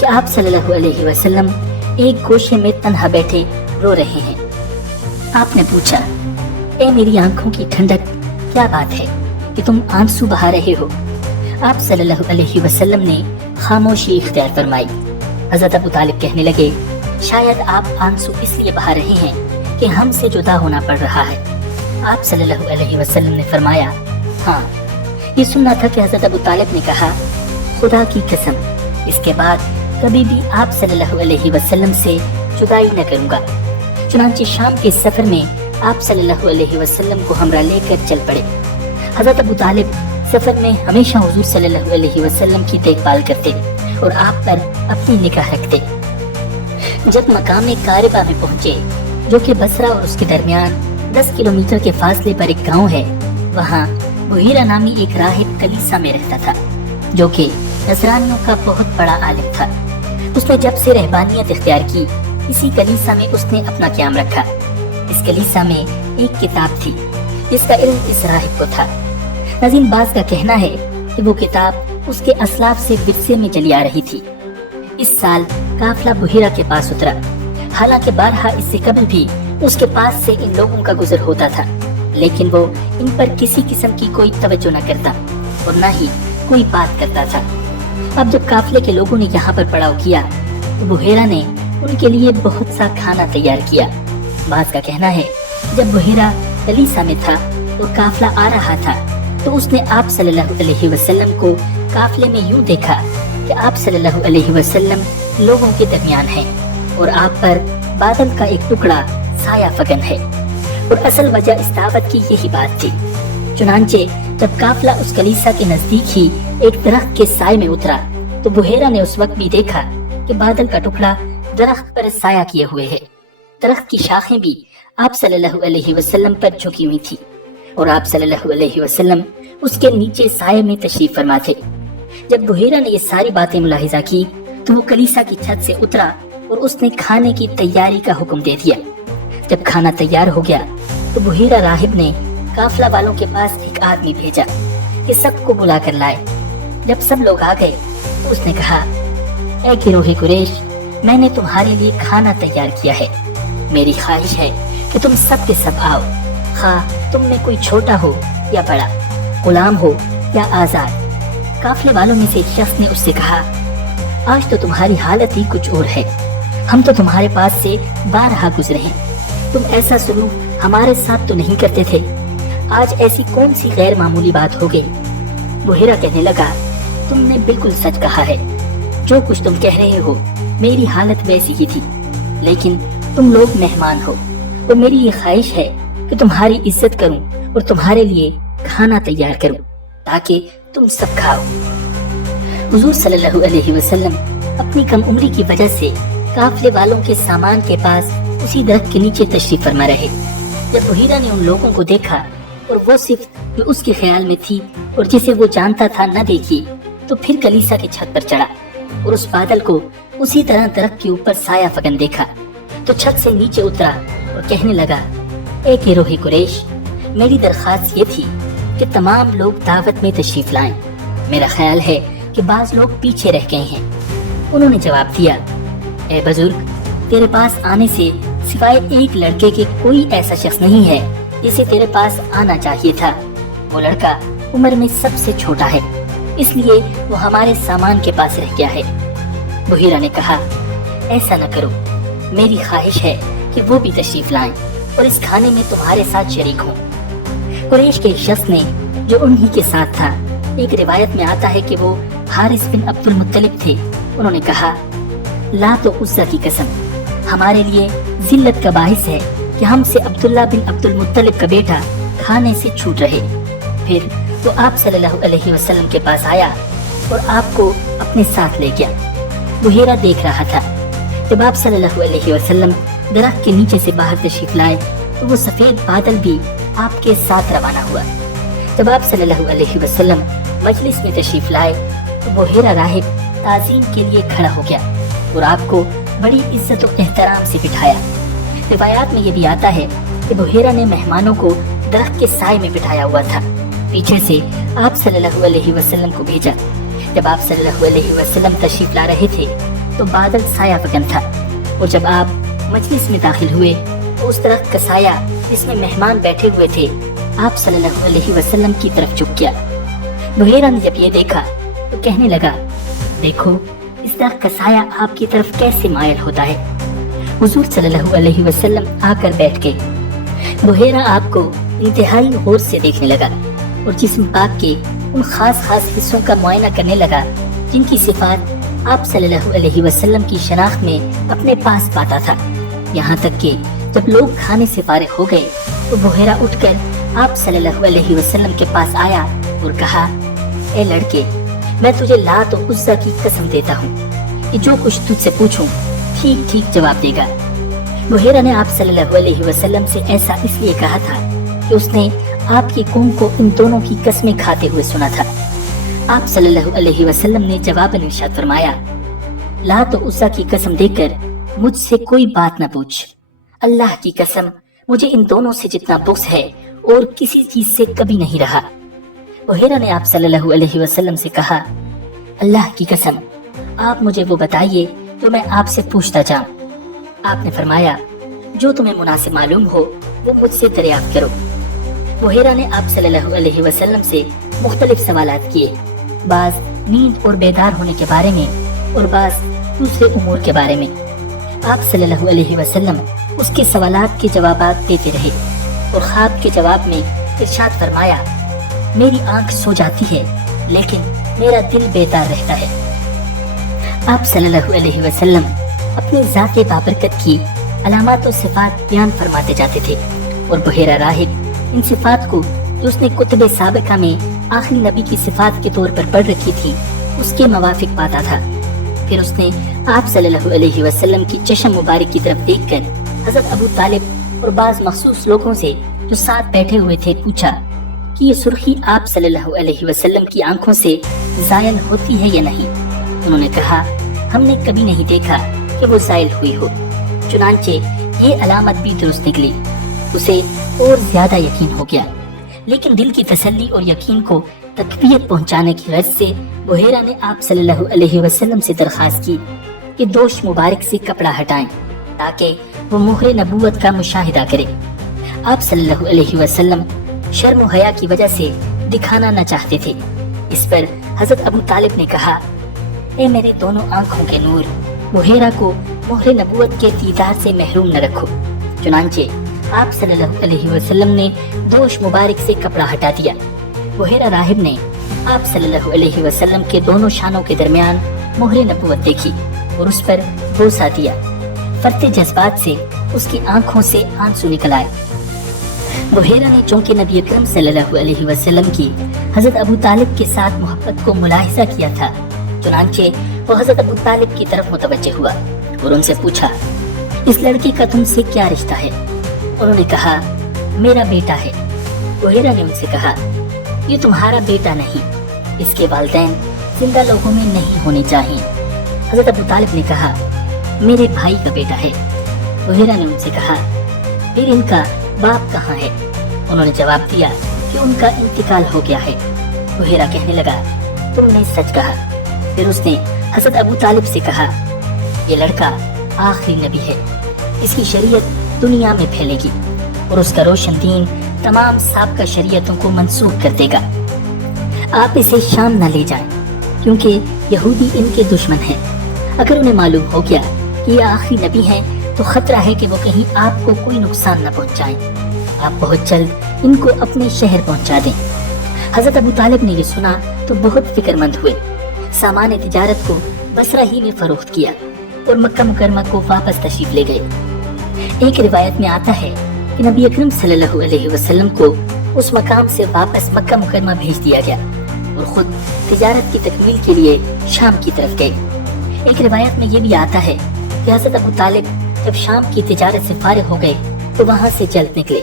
कि आप सल्लल्लाहु अलैहि वसल्लम एक गोशे में तन्हा बैठे रो रहे हैं। आपने पूछा, ए मेरी आंखों की ठंडक, क्या बात है कि तुम आंसू बहा रहे हो? आप सल्लल्लाहु अलैहि वसल्लम ने खामोशी इख्तियार फरमाई। हजरत अबू तालिब कहने लगे, शायद आप आंसू इसलिए बहा रहे हैं कि हमसे जुदा होना पड़ रहा है। आप सल्लल्लाहु अलैहि वसल्लम ने फरमाया, हाँ। ये सुनना था कि हजरत अबू तालिब ने कहा, खुदा की कसम, इसके बाद कभी भी आप सल्लल्लाहु अलैहि वसल्लम से जुदाई न करूंगा। चुनांचे शाम के सफर में आप सल्लल्लाहु अलैहि वसल्लम को हमरा लेकर चल पड़े। हजरत अबू तालिब सफर में हमेशा हुजूर सल्लल्लाहु अलैहि वसल्लम की देखभाल करते और आप पर अपनी निगाह रखते। जब मकाम कारिबा में पहुंचे, जो कि बसरा और उसके दरमियान 10 किलोमीटर के फासले पर एक गांव है, वहाँ बुहीरा नामी एक राहिब कलीसा में रहता था, जो कि नसरानियों का बहुत बड़ा आलिम था। उसने जब से रहबानियत इख्तियार की, इसी कलीसा में उसने अपना क़याम रखा। इस कलीसा में एक किताब थी जिसका इल्म इस राहिब को था। नज़ीम, बाज़ का कहना है कि वो किताब उसके असलाफ से विरसे में चली आ रही थी। इस साल काफिला बुहीरा के पास उतरा। हालांकि बारहा इससे कबल भी उसके पास से इन लोगों का गुजर होता था, लेकिन वो इन पर किसी किस्म की कोई तवज्जो न करता और न ही कोई बात करता था। अब जब काफिले के लोगों ने यहाँ पर पड़ाव किया तो बुहेरा ने उनके लिए बहुत सा खाना तैयार किया। बाज़ का कहना है, जब बुहेरा कलीसा में था और काफिला आ रहा था तो उसने आप सल्लल्लाहु अलैहि वसल्लम को काफिले में यूं देखा कि आप सल्लल्लाहु अलैहि वसल्लम लोगों के दरमियान हैं और आप पर बादल का एक टुकड़ा साया फगन है। और असल वजह इस दावत की यही बात थी। चुनांचे जब काफिला उस कलीसा के नजदीक ही एक दरख्त के साए में उतरा तो बुहेरा ने उस वक्त भी देखा कि बादल का टुकड़ा दरख्त पर साया किए हुए है। दरख्त की शाखें भी आप सल्लल्लाहु अलैहि वसल्लम पर झुकी हुई थी और आप सल्लल्लाहु अलैहि वसल्लम उसके नीचे साए में तशरीफ फरमा थे। जब बुहेरा ने ये सारी बातें मुलाहिजा की तो वो कलीसा की छत से उतरा और उसने खाने की तैयारी का हुक्म दे दिया। जब खाना तैयार हो गया तो बुहेरा राहिब ने काफिला वालों के पास एक आदमी भेजा कि सबको बुला कर लाए। जब सब लोग आ गए तो उसने कहा, ए गिरोहे कुरैश, मैंने तुम्हारे लिए खाना तैयार किया है। मेरी ख्वाहिश है कि तुम सब के सब आओ, खा तुम में कोई छोटा हो या बड़ा, गुलाम हो या आजाद। काफिले वालों में से एक शख्स ने उससे कहा, आज तो तुम्हारी हालत ही कुछ और है। हम तो तुम्हारे पास से बारहा गुजरे हैं, तुम ऐसा सुलूक हमारे साथ तो नहीं करते थे। आज ऐसी कौन सी गैर मामूली बात हो गई? बुहेरा कहने लगा, तुमने बिल्कुल सच कहा है। जो कुछ तुम कह रहे हो मेरी हालत वैसी ही थी, लेकिन तुम लोग मेहमान हो और मेरी ये ख्वाहिश है कि तुम्हारी इज्जत करूं और तुम्हारे लिए खाना तैयार करूं ताकि तुम सब खाओ। हुजूर सल्लल्लाहु अलैहि वसल्लम अपनी कम उम्री की वजह से काफिले वालों के सामान के पास उसी दरख्त के नीचे तशरीफ फरमा रहे। जब बुहीरा ने उन लोगों को देखा और वो सिर्फ जो उसके ख्याल में थी और जिसे वो जानता था न देखी, तो फिर कलीसा की छत पर चढ़ा और उस बादल को उसी तरह दरख्त के ऊपर साया फगन देखा तो छत से नीचे उतरा और कहने लगा, ए गिरोह कुरैश, मेरी दरख्वास्त ये थी कि तमाम लोग दावत में तशरीफ लाएं। मेरा ख्याल है कि बाज लोग पीछे रह गए हैं। उन्होंने जवाब दिया, ए बुजुर्ग, तेरे पास आने से सिवाय एक लड़के के कोई ऐसा शख्स नहीं है जिसे तेरे पास आना चाहिए था। वो लड़का उम्र में सबसे छोटा है, इसलिए वो हमारे सामान के पास रह गया है। बुहीरा ने कहा, ऐसा न करो, मेरी ख्वाहिश है कि वो भी तशरीफ लाएं और इस खाने में तुम्हारे साथ शरीक हों। कुरैश के एक शख्स ने जो उन्हीं के साथ था, एक रिवायत में आता है कि वो हारिस बिन अब्दुल मुत्तलिब थे, उन्होंने कहा, लात और उज़्ज़ा की कसम, हमारे लिए जिल्लत का बाहिस है कि हमसे अब्दुल्ला बिन अब्दुल मुत्तलिब का बेटा खाने से छूट रहे। फिर वो आप सल्लल्लाहु अलैहि वसल्लम के पास आया और आपको अपने साथ ले गया। बुहीरा देख रहा था। जब आप सल्लल्लाहु अलैहि वसल्लम दरख्त के नीचे से बाहर तशरीफ लाए तो वो सफेद बादल भी आपके साथ रवाना हुआ। जब आप सल्लल्लाहु अलैहि वसल्लम मजलिस में तशरीफ लाए तो बुहीरा राहिब ताज़ीम के लिए खड़ा हो गया और आपको बड़ी इज्जत और एहतराम से बिठाया। रिवायात में ये भी आता है कि बुहीरा ने मेहमानों को दरख्त के साए में बिठाया हुआ था। पीछे से आप सल्लल्लाहु अलैहि वसल्लम को भेजा। जब आप सल्लल्लाहु अलैहि वसल्लम तशरीफ ला रहे थे तो बादल साया फगन था और जब आप मजलिस में दाखिल हुए तो उस दरख्त का साया जिसमें मेहमान बैठे हुए थे आप सल्लल्लाहु अलैहि वसल्लम की तरफ झुक गया। बुहीरा ने जब ये देखा तो कहने लगा, देखो इस दरख्त का साया आपकी तरफ कैसे मायल होता है। हुजूर सल्लल्लाहु अलैहि वसल्लम आकर बैठ गए। बुहीरा आपको इंतहाई गौर से देखने लगा और जिस्म पाक के उन खास हिस्सों का मुआयना करने लगा जिनकी सिफात आप सल्लल्लाहु अलैहि वसल्लम की शनाख्त में अपने पास पाता था। यहाँ तक कि जब लोग खाने से फारिग हो गए तो बुहीरा उठकर आप सल्लल्लाहु अलैहि वसल्लम के पास आया और कहा, ए लड़के, मैं तुझे लात और उज़्ज़ा की कसम देता हूँ कि जो कुछ तुझसे पूछूं ठीक ठीक जवाब देगा। बुहीरा ने आप सल्लल्लाहु अलैहि वसल्लम से ऐसा इसलिए कहा था कि उसने आपकी कौम को इन दोनों की कस्में खाते हुए सुना था। आप सल्लल्लाहु अलैहि वसल्लम ने जवाबन इरशाद फरमाया, लात और उज़्ज़ा की कसम देकर मुझसे कोई बात न पूछ। अल्लाह की कसम, मुझे इन दोनों से जितना बुग़्ज़ है और किसी चीज से कभी नहीं रहा। बुहीरा ने आप सल्लल्लाहु अलैहि वसल्लम से कहा, अल्लाह की कसम, आप मुझे वो बताइए जो मैं आपसे पूछता जाऊं। आपने फरमाया, जो तुम्हें मुनासिब मालूम हो वो मुझसे दरियाफ्त करो। बुहीरा ने आप सल्लल्लाहु अलैहि वसल्लम से मुख्तलिफ सवालात किए, बाज नींद और बेदार होने के बारे में और बाज दूसरे उमूर के बारे में। आप सल्लल्लाहु अलैहि वसल्लम उसके सवालात के जवाबात देते रहे और ख्वाब के जवाब में इरशाद फरमाया, मेरी आंख सो जाती है लेकिन मेरा दिल बेदार रहता है। आप सल्लल्लाहु अलैहि वसल्लम अपनी ज़ात बाबरकत की अलामात और सिफात बयान फरमाते जाते थे और बुहीरा राहिब इन सिफात को जो उसने कुतुब साबिका में आखिरी नबी की सिफात के तौर पर पढ़ रखी थी उसके मवाफिक पाता था। फिर उसने आप सल्लल्लाहु अलैहि वसल्लम की चश्म मुबारक की तरफ देखकर हज़रत अबू तालिब और बाज़ मखसूस लोगों से जो साथ बैठे हुए थे पूछा कि ये सुर्खी आप सल्लल्लाहु अलैहि वसल्लम की आंखों से ज़ायल होती है या नहीं। उन्होंने कहा, हमने कभी नहीं देखा कि वो ज़ायल हुई हो, चुनांचे ये अलामत भी दुरुस्त निकली। उसे और ज्यादा यकीन हो गया, लेकिन दिल की तसल्ली और यकीन को तकवीयत पहुंचाने की गर्ज से बुहीरा ने आप सल्लल्लाहु अलैहि वसल्लम से दरख्वास्त की कि दोष मुबारक से कपड़ा हटाएं ताकि वो मुहरे नबूवत का मुशाहिदा करे। आप सल्लल्लाहु अलैहि वसल्लम शर्म और हया की वजह से दिखाना न चाहते थे। इस पर हजरत अबू तालिब ने कहा, ए मेरी दोनों आंखों के नूर, बुहीरा को मुहरे नबूवत के दीदार से महरूम न रखो। चुनांचे आप सल्लल्लाहु अलैहि वसल्लम ने दोष मुबारक से कपड़ा हटा दिया। बुहीरा राहिब ने आप सल्लल्लाहु अलैहि वसल्लम के दोनों शानों के दरमियान मुहरे नबूवत देखी और उस पर बोसा दिया। फरते जज्बात से उसकी आंखों से आंसू निकल आए। बुहीरा ने चूंकि नबी अकरम सल्लल्लाहु अलैहि वसल्लम की हजरत अबू तालिब के साथ मोहब्बत को मुलाहिजा किया था, चुनांचे वो हजरत अबू तालिब की तरफ मुतवज्जे हुआ और उनसे पूछा, इस लड़के का तुमसे क्या रिश्ता है? उन्होंने कहा, मेरा बेटा है। वहीरा ने उनसे कहा, ये तुम्हारा बेटा नहीं, इसके वालिदैन जिंदा लोगों में नहीं होने चाहिए। हजरत अबू तालिब ने कहा, मेरे भाई का बेटा है। वहीरा ने उनसे कहा, फिर इनका बाप कहाँ है? उन्होंने जवाब दिया कि उनका इंतकाल हो गया है। वहीरा कहने लगा, तुमने सच कहा। फिर उसने हजरत अबू तालिब से कहा, ये लड़का आखिरी नबी है, इसकी शरीयत दुनिया में फैलेगी और उसका रोशन दीन तमाम साबका शरीयतों को मंसूख कर देगा। आप इसे शाम न ले जाएं, क्योंकि यहूदी इनके दुश्मन हैं। अगर उन्हें मालूम हो गया कि ये आखिरी नबी हैं, तो खतरा है कि वो कहीं आपको कोई नुकसान न पहुंचाएं। आप बहुत जल्द इनको अपने शहर पहुंचा दें। हजरत अबू तालिब ने ये सुना तो बहुत फिक्रमंद हुए। सामान तिजारत को बसरा ही में फरोख्त किया और मक्का मुकरमा को वापस तशरीफ ले गए। एक रिवायत में आता है कि नबी अकरम सल्लल्लाहु अलैहि वसल्लम को उस मकाम से वापस मक्का मुकरमा भेज दिया गया और खुद तिजारत की तकमील के लिए शाम की तरफ गए। एक रिवायत में ये भी आता है कि हजरत अबू तालिब जब शाम की तिजारत से फारिग हो गए तो वहाँ से जल्द निकले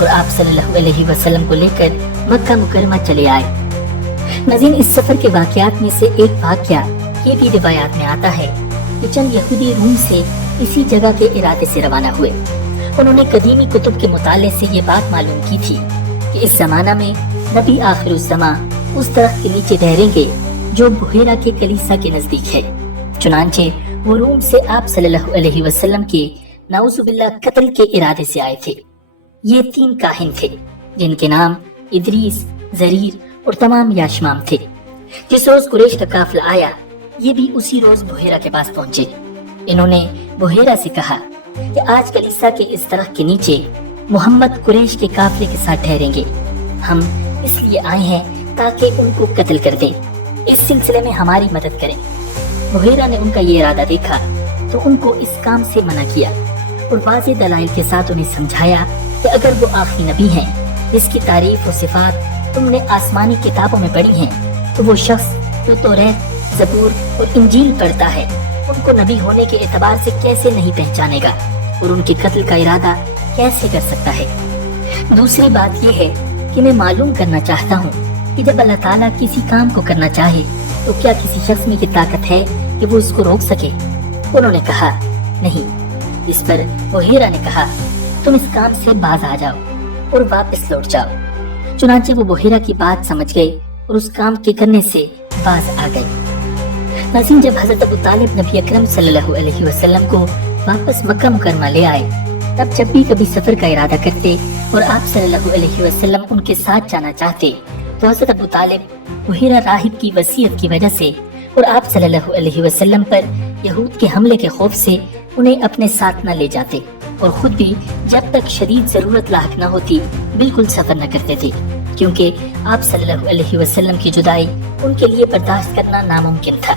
और आप सल्लल्लाहु अलैहि वसल्लम को लेकर मक्का मुकरमा चले आए। नाज़रीन, इस सफर के वाक़यात में से एक वाक़या ये भी रिवायात में आता है कि चंद यहूदी रूम से इसी जगह के इरादे से रवाना हुए। उन्होंने कदीमी कुतुब के मुताले से ये बात मालूम की थी कि इस जमाना में नबी आखिरुज़्ज़मा उस दरख्त के नीचे ठहरेंगे जो बुहेरा के कलीसा के नजदीक है। चुनांचे वो रूम से आप सल्लल्लाहु अलैहि वसल्लम के नाउज़ुबिल्लाह कत्ल के इरादे से आए थे। ये 3 काहिन थे जिनके नाम इदरीस, जरीर और तमाम याशमाम थे। जिस रोज कुरैश का काफिला आया, ये भी उसी रोज बुहेरा के पास पहुंचे। इन्होंने बुहेरा से कहा कि आज कलीसा के इस दरख्त के नीचे मोहम्मद कुरैश के काफिले के साथ ठहरेंगे। हम इसलिए आए हैं ताकि उनको कत्ल कर दें। इस सिलसिले में हमारी मदद करें। बुहेरा ने उनका ये इरादा देखा तो उनको इस काम से मना किया और वाज़ेह दलाइल के साथ उन्हें समझाया कि अगर वो आखिरी नबी हैं जिसकी तारीफ और सिफात तुमने आसमानी किताबों में पढ़ी हैं, तो वो शख्स जो तौरात, ज़बूर और इंजील पढ़ता है उनको नबी होने के एतबार से कैसे नहीं पहचानेगा और उनके कत्ल का इरादा कैसे कर सकता है। दूसरी बात यह है कि मैं मालूम करना चाहता हूँ कि जब अल्लाह ताला किसी काम को करना चाहे तो क्या किसी शख्स में ये ताकत है कि वो इसको रोक सके? उन्होंने कहा, नहीं। इस पर वहीरा ने कहा, तुम इस काम से बाज आ जाओ और वापस लौट जाओ। चुनांचे वो वहीरा की बात समझ गए और उस काम के करने से बाज आ गए। नाज़रीन, जब हजरत अबू तालिब नबी अकरम सल्लल्लाहु अलैहि वसल्लम को वापस मक्का मुकरमा ले आए, तब जब भी कभी सफर का इरादा करते और आप सल्लल्लाहु अलैहि वसल्लम उनके साथ जाना चाहते, तो हजरत अबू तालिब वहीरा राहिब की वसीयत की वजह से और आप सल्लल्लाहु अलैहि वसल्लम पर यहूद के हमले के खौफ से उन्हें अपने साथ न ले जाते और खुद भी जब तक शदीद जरूरत लायक न होती बिल्कुल सफर न करते थे, क्योंकि आप सल्लल्लाहु अलैहि वसल्लम की जुदाई उनके लिए बर्दाश्त करना नामुमकिन था।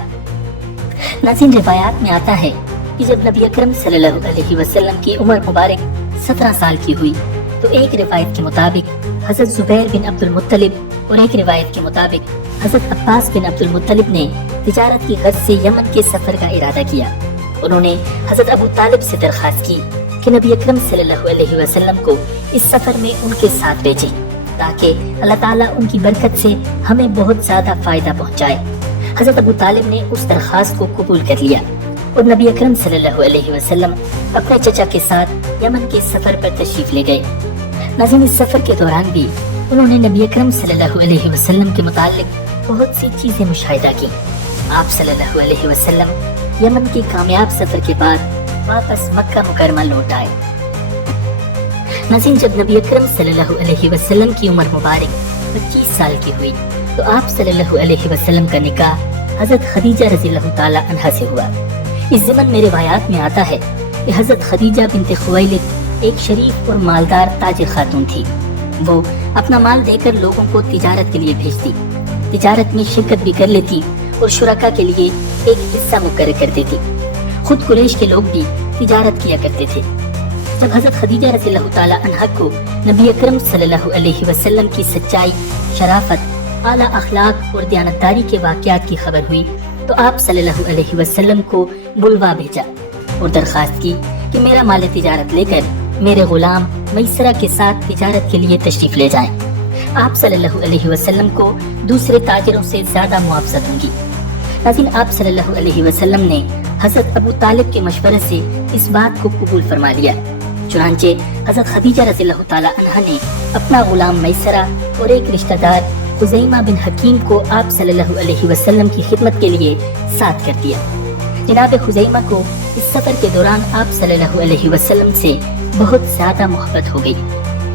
नाज़रीन, रिवायात में आता है कि जब नबी अकरम सल्लल्लाहु अलैहि वसल्लम की उम्र मुबारक 17 साल की हुई, तो एक रिवायत के मुताबिक हजरत जुबैर बिन अब्दुल मुत्तलिब और एक रिवायत के मुताबिक हजरत अब्बास बिन अब्दुल मुत्तलिब ने तिजारत की गर्ज से यमन के सफर का इरादा किया। उन्होंने हजरत अबू तालिब से दरख्वास्त की कि नबी अकरम सल्लल्लाहु अलैहि वसल्लम को इस सफर में उनके साथ भेजें ताकि अल्लाह ताला उनकी बरकत से हमें बहुत ज्यादा फायदा पहुंचाए। हजरत अबू तालिब ने उस दरख्वास्त को कबूल कर लिया और नबी अकरम सल्लल्लाहु अलैहि वसल्लम अपने चचा के साथ यमन के सफर पर तशरीफ ले गए। नाज़रीन, इस सफर के दौरान भी उन्होंने नबी अकरम सल्लल्लाहु अलैहि वसल्लम के मुतालिक बहुत सी चीजें मुशाहिदा की। आप सल्लल्लाहु अलैहि वसल्लम यमन के कामयाब सफर के बाद वापस मक्का मुकरमा लौट आए। नाज़रीन, जब नबी अकरम सल्लल्लाहु अलैहि वसल्लम की उम्र मुबारक 25 साल की हुई, तो आप सल्लल्लाहु अलैहि वसल्लम का निकाह हजरत खदीजा रज़ियल्लाहु ताला अन्हा से हुआ। इस ज़मन में रिवायात में आता है कि हजरत खदीजा बिन्त खुवैलिद एक शरीफ और मालदार ताजिर खातून थी। वो अपना माल देकर लोगों को तिजारत के लिए भेजती, तिजारत में शिरकत भी कर लेती और शुरका के लिए एक हिस्सा मुकर्रर कर देती। खुद कुरैश के लोग भी तिजारत किया करते थे। जब हजरत खदीजा रज़ियल्लाहु ताला अन्हा को नबी अकरम सल्लल्लाहु अलैहि वसल्लम की सच्चाई, शराफत, आला अखलाक और दयानतदारी के वाक़यात की खबर हुई, तो आप सल्लल्लाहु अलैहि वसल्लम को बुलवा भेजा और दरखास्त की कि मेरा माल तिजारत लेकर मेरे गुलाम मैसरा के साथ तिजारत के लिए तशरीफ ले जाएं। आप सल्लल्लाहु अलैहि वसल्लम को दूसरे ताजिरों से ज्यादा मुआवजा दूंगी। नाज़रीन, आप सल्लल्लाहु अलैहि वसल्लम ने हज़रत अबू तालिब के मशवरे से इस बात को कबूल फरमा लिया। चुनांचे हज़रत खदीजा रज़ियल्लाहु ताला अन्हा ने अपना गुलाम मैसरा और एक रिश्तेदार खुज़ैमा बिन हकीम को आप सल्लल्लाहु अलैहि वसल्लम की खिदमत के लिए साथ कर दिया। जनाब खुज़ैमा को इस सफर के दौरान आप सल्लल्लाहु अलैहि वसल्लम से बहुत ज्यादा मोहब्बत हो गई।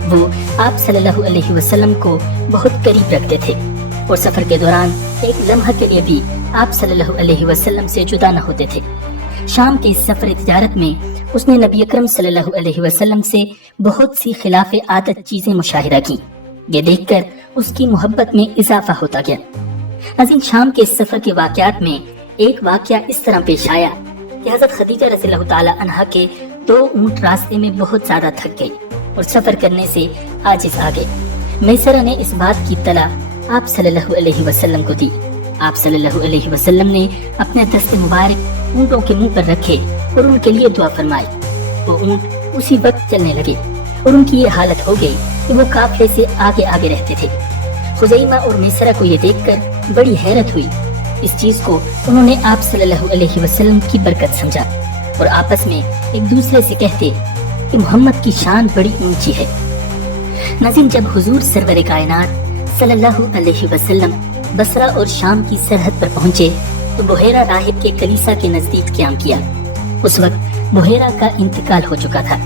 वो आप सल्लल्लाहु अलैहि वसल्लम को बहुत करीब रखते थे और सफर के दौरान एक लम्हा के लिए भी आप सल्लल्लाहु अलैहि वसल्लम से जुदा न होते थे। शाम के इस सफर तिजारत में उसने नबी अकरम सल्लल्लाहु अलैहि वसल्लम से बहुत सी खिलाफ आदत चीजें मुशाहिरा की। ये देखकर उसकी मोहब्बत में इजाफा होता गया। नाज़रीन, शाम के इस सफर के वाकयात में एक वाकया इस तरह पेश आया कि हज़रत खदीजा रज़ियल्लाहु ताला अन्हा के 2 ऊंट रास्ते में बहुत ज्यादा थक गए और सफर करने से आजिज आ गए। मैसरा ने इस बात की तला आप सल्लल्लाहु अलैहि वसल्लम को दी। आप सल्लल्लाहु अलैहि वसल्लम ने अपने दस्ते मुबारक ऊंटों के मुंह पर रखे और उनके लिए दुआ फरमाई। वो ऊंट उसी वक्त चलने लगे और उनकी ये हालत हो गई कि वो काफले से आगे आगे रहते थे। खुज़ैमा और मैसरा को ये देखकर बड़ी हैरत हुई। इस चीज को उन्होंने आप सल्लल्लाहु अलैहि वसल्लम की बरकत समझा और आपस में एक दूसरे से कहते कि मोहम्मद की शान बड़ी ऊंची है। नाज़रीन, जब हुजूर सरवर कायनात सल्लल्लाहु अलैहि वसल्लम बसरा और शाम की सरहद पर पहुंचे तो बुहैरा राहिब के कलीसा के नजदीक क़याम किया। उस वक्त बुहैरा का इंतकाल हो चुका था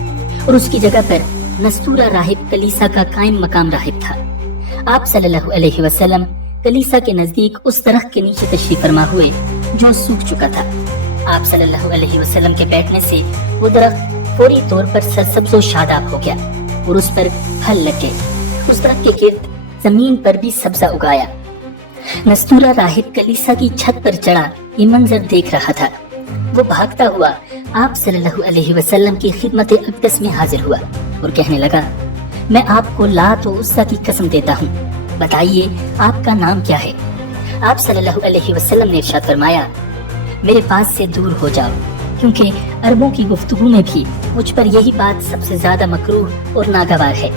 और उसकी जगह पर नस्तूरा राहिब कलीसा का कायम मकाम राहिब था। आप सल्लल्लाहु अलैहि वसल्लम कलीसा के नजदीक उस दरख्त के नीचे तशरीफ फरमा हुए जो सूख चुका था। आप सल्लल्लाहु अलैहि वसल्लम के बैठने से वो दरख्त फौरी तौर पर सरसब्ज और शादाब हो गया और उस पर फल लग गए। उस दरख्त के गिर्द जमीन पर भी सब्जा उगाया। नस्तूरा राहिब कलीसा की छत पर चढ़ा ये मंजर देख रहा था। वो भागता हुआ आप सल्लल्लाहु अलैहि वसल्लम की खिदमत अक़दस में हाजिर हुआ और कहने लगा, मैं आपको लात और उस्सा की कसम देता हूँ, बताइए आपका नाम क्या है। आप सल्लल्लाहु अलैहि वसल्लम ने इरशाद फरमाया, मेरे पास से दूर हो जाओ, क्योंकि अरबों की गुफ्तगू में भी मुझ पर यही बात सबसे ज्यादा मकरूह और नागवार है।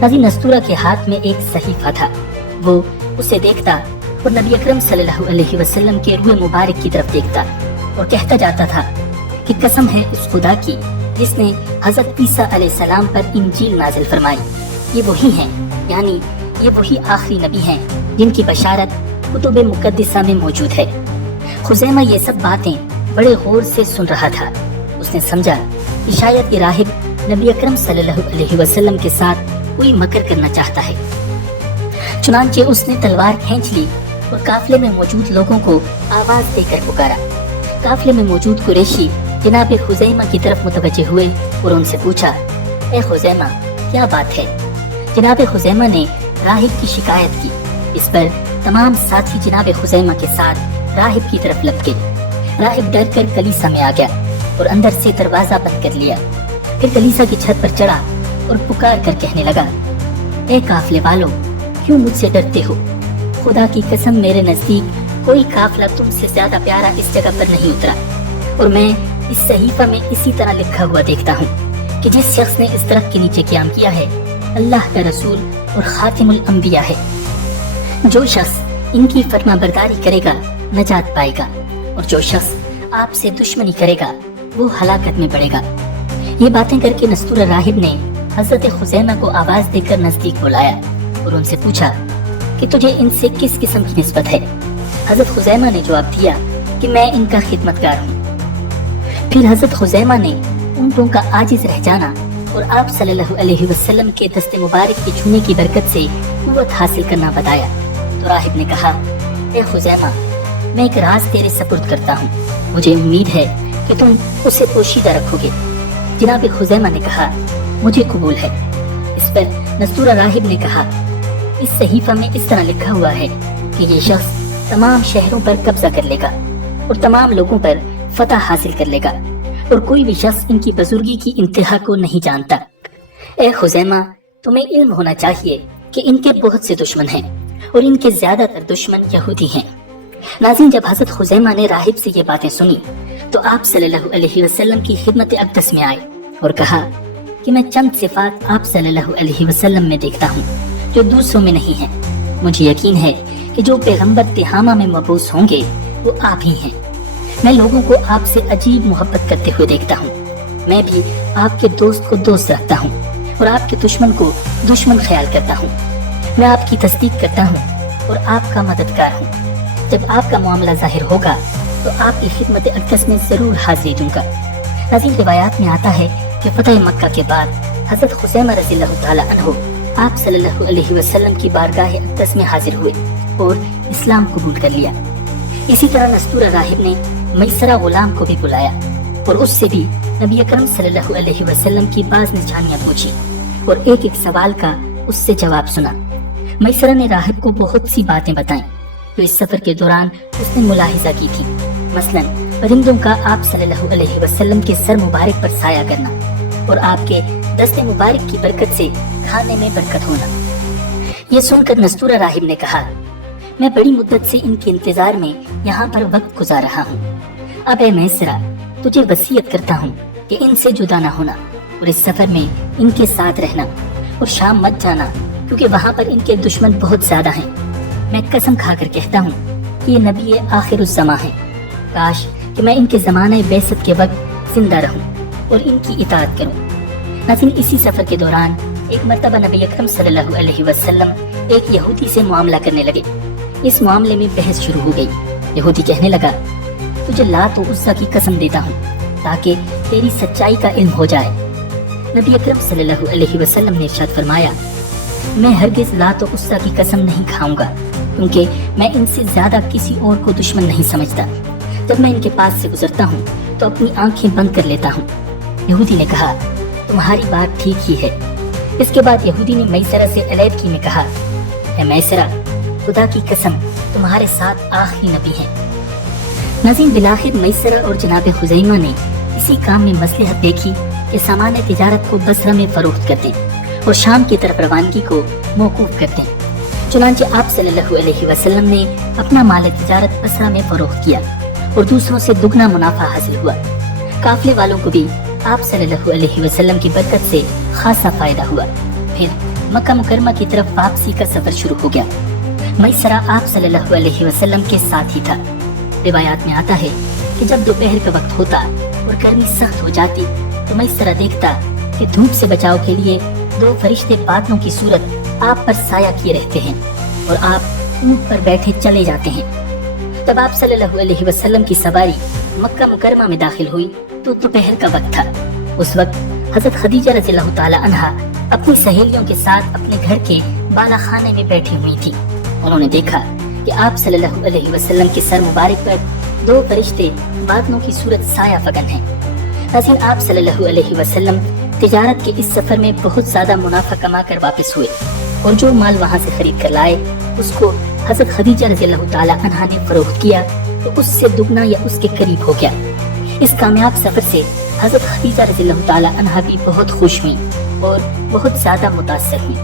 नाज़रीन, नस्तूरा के हाथ में एक सहीफा था। वो उसे देखता और नबी अकरम सल्लल्लाहु अलैहि वसल्लम के रूह मुबारक की तरफ देखता और कहता जाता था कि कसम है उस खुदा की जिसने हजरत ईसा अलैहिस्सलाम पर इंजील नाजिल फरमाई। ये वही हैं, यानी ये वही आखिरी नबी हैं जिनकी बशारत कुतुब मुकद्दिसा में मौजूद है। खुज़ैमा ये सब बातें बड़े गौर से सुन रहा था। उसने समझा कि शायद ये राहिब नबी अकरम सल्लल्लाहु अलैहि वसल्लम के साथ कोई मकर करना चाहता है। चुनांचे उसने तलवार खींच ली और काफले में मौजूद लोगों को आवाज देकर पुकारा। काफले में मौजूद कुरैशी जनाब खुज़ैमा की तरफ मुतवज्जे हुए और उनसे पूछा, ए खुज़ैमा, क्या बात है। जनाब खुज़ैमा ने राहिब की शिकायत की। इस पर तमाम साथी जनाब खुज़ैमा के साथ राहिब की तरफ लपके। राहिब डर कर कलीसा में आ गया और अंदर से दरवाजा बंद कर लिया। फिर कलीसा की छत पर चढ़ा और पुकार कर कहने लगा, ए काफले वालों, क्यों मुझसे डरते हो। खुदा की कसम, मेरे नजदीक कोई काफला तुमसे ज्यादा प्यारा इस जगह पर नहीं उतरा और मैं इस सहीफा में इसी तरह लिखा हुआ देखता हूँ कि जिस शख्स ने इस दरख्त के नीचे क़याम किया है अल्लाह का रसूल और खातिमुल अंबिया है। जो शख्स इनकी फरमाबरदारी करेगा नजात पाएगा और जो शख्स आपसे दुश्मनी करेगा वो हलाकत में पड़ेगा। ये बातें करके नस्तूरा राहिब ने हजरत खुज़ैमा को आवाज देकर नजदीक बुलाया और उनसे पूछा कि तुझे इनसे किस किस्म की निस्बत है। हजरत खुज़ैमा ने जवाब दिया कि मैं इनका खिदमतगार हूँ। फिर हजरत खुज़ैमा ने ऊंटों का आजिज रह जाना और आप सल्लल्लाहु अलैहि वसल्लम के दस्ते मुबारक के छूने की बरकत से कुव्वत हासिल करना बताया। तो राहिब ने कहा, ए खुज़ैमा, मैं एक राज तेरे सपुर्द करता हूँ, मुझे उम्मीद है कि तुम उसे पोशीदा रखोगे। जनाब खुज़ैमा ने कहा, मुझे कबूल है। इस पर नस्तूरा राहिब ने कहा, इस सहीफा में इस तरह लिखा हुआ है कि ये शख्स तमाम शहरों पर कब्जा कर लेगा और तमाम लोगों पर फतह हासिल कर लेगा और कोई भी शख्स इनकी बुजुर्गी की इंतहा को नहीं जानता। ए खुज़ैमा, तुम्हें इल्म होना चाहिए कि इनके बहुत से दुश्मन हैं और इनके ज्यादातर दुश्मन यहूदी हैं। नाज़रीन, जब हज़रत खुज़ैमा ने राहिब से ये बातें सुनी तो आप सल्लल्लाहु अलैहि वसल्लम की खिदमत अक़दस में आए और कहा कि मैं चंद सिफ़ात आप सल्लल्लाहु अलैहि वसल्लम में देखता हूँ जो दूसरों में नहीं है। मुझे यकीन है कि जो पैगंबर तिहामा में मबूस होंगे वो आप ही हैं। मैं लोगों को आपसे अजीब मोहब्बत करते हुए देखता हूँ। मैं भी आपके दोस्त को दोस्त रखता हूँ और आपके दुश्मन को दुश्मन ख्याल करता हूँ। मैं आपकी तस्दीक करता हूँ और आपका मददगार हूँ। जब आपका मामला जाहिर होगा तो आपकी खिदमत अक़दस में जरूर हाजिरी दूंगा। नाज़रीन, रिवायात में आता है कि फतह मक्का के बाद हज़रत खुज़ैमा रज़ियल्लाहु ताला अन्हु आप सल्लल्लाहु अलैहि वसल्लम की बारगाह अक़दस में हाजिर हुए और इस्लाम कबूल कर लिया। इसी तरह नस्तूरा राहिब ने मैसरा गुलाम को भी बुलाया और उससे भी नबी अकरम सल्लल्लाहु अलैहि वसल्लम की बाज़ निशानियां पूछी और एक एक सवाल का उससे जवाब सुना। मैसरा ने राहिब को बहुत सी बातें बताईं जो इस सफर के दौरान उसने मुलाहिजा की थी। मसलन परिंदों का आप सल्लल्लाहु अलैहि वसल्लम के सर मुबारक पर साया करना और आपके दस्ते मुबारक की बरकत से खाने में बरकत होना। ये सुनकर नस्तूरा राहिब ने कहा, मैं बड़ी मुद्दत से इनके इंतजार में यहाँ पर वक्त गुजार रहा हूँ। अब ए मैसरा, तुझे वसीयत करता हूँ कि इनसे जुदा ना होना और इस सफर में इनके साथ रहना और शाम मत जाना, क्योंकि वहाँ पर इनके दुश्मन बहुत ज्यादा हैं। मैं कसम खाकर कहता हूँ कि ये नबी आखिरुज़्ज़मा है। काश कि मैं इनके ज़माने बेसत के वक्त जिंदा रहूँ और इनकी इताअत करूँ। नाज़रीन, इसी सफर के दौरान एक मर्तबा नबी अकरम सल्लल्लाहु अलैहि वसल्लम एक यहूदी से मामला करने लगे। इस मामले में बहस शुरू हो गई। यहूदी कहने लगा, तुझे लात और उज़्ज़ा की कसम देता हूँ ताकि तेरी सच्चाई का इल्म हो जाए। नबी अकरम सल्लल्लाहु अलैहि वसल्लम ने इरशाद फरमाया, मैं हरगिज़ लात और उज़्ज़ा की कसम नहीं खाऊंगा, क्योंकि मैं इनसे ज्यादा किसी और को दुश्मन नहीं समझता। जब मैं इनके पास से गुजरता हूँ तो अपनी आंखें बंद कर लेता हूँ। यहूदी ने कहा, तुम्हारी बात ठीक ही है। इसके बाद यहूदी ने मैसरा से अलैदगी में कहा, ऐ मैसरा, खुदा की कसम तुम्हारे साथ आखिरी नबी हैं। नाज़रीन, बिलाखिर मैसरा और जनाब खुज़ैमा ने इसी काम में मसलहत देखी कि सामान तिजारत को बसरा में फरोख्त कर दें और शाम की तरफ रवानगी को मौकूफ कर दें। चुनांचे आप सल्लल्लाहु अलैहि वसल्लम ने अपना माल तिजारत बसरा में फरोख्त किया और दूसरों से दुगना मुनाफा हासिल हुआ। काफिले वालों को भी आप सल्लल्लाहु अलैहि वसल्लम की बरकत से खासा फायदा हुआ। फिर मक्का मुकरमा की तरफ वापसी का सफर शुरू हो गया। मैसरा आप सल्लल्लाहु अलैहि वसल्लम के साथ ही था। रिवायात में आता है कि जब दोपहर का वक्त होता और गर्मी सख्त हो जाती तो मैसरा देखता कि धूप से बचाव के लिए दो फरिश्ते बादलों की सूरत आप पर साया किए रहते हैं और आप ऊंट पर बैठे चले जाते हैं। तब आप सल्लल्लाहु अलैहि वसल्लम की सवारी मक्का मुकरमा में दाखिल हुई तो दोपहर का वक्त था। उस वक्त हजरत खदीजा रज़ियल्लाहु ताला अन्हा अपनी सहेलियों के साथ अपने घर के बाला खाने में बैठी हुई थी। उन्होंने देखा कि आप सल्लल्लाहु अलैहि वसल्लम के सर मुबारक पर दो फरिश्ते बादलों की सूरत साया फगन हैं। नाज़रीन, आप सल्लल्लाहु अलैहि वसल्लम तिजारत के इस सफर में बहुत ज्यादा मुनाफा कमा कर वापस हुए और जो माल वहाँ से खरीद कर लाए उसको हजरत खदीजा रज़ियल्लाहु ताला अन्हा ने फरोख्त किया तो उससे दुगना या उसके करीब हो गया। इस कामयाब सफर से हजरत खदीजा रज़ियल्लाहु ताला अन्हा भी बहुत खुश हुई और बहुत ज्यादा मुतासर हुई।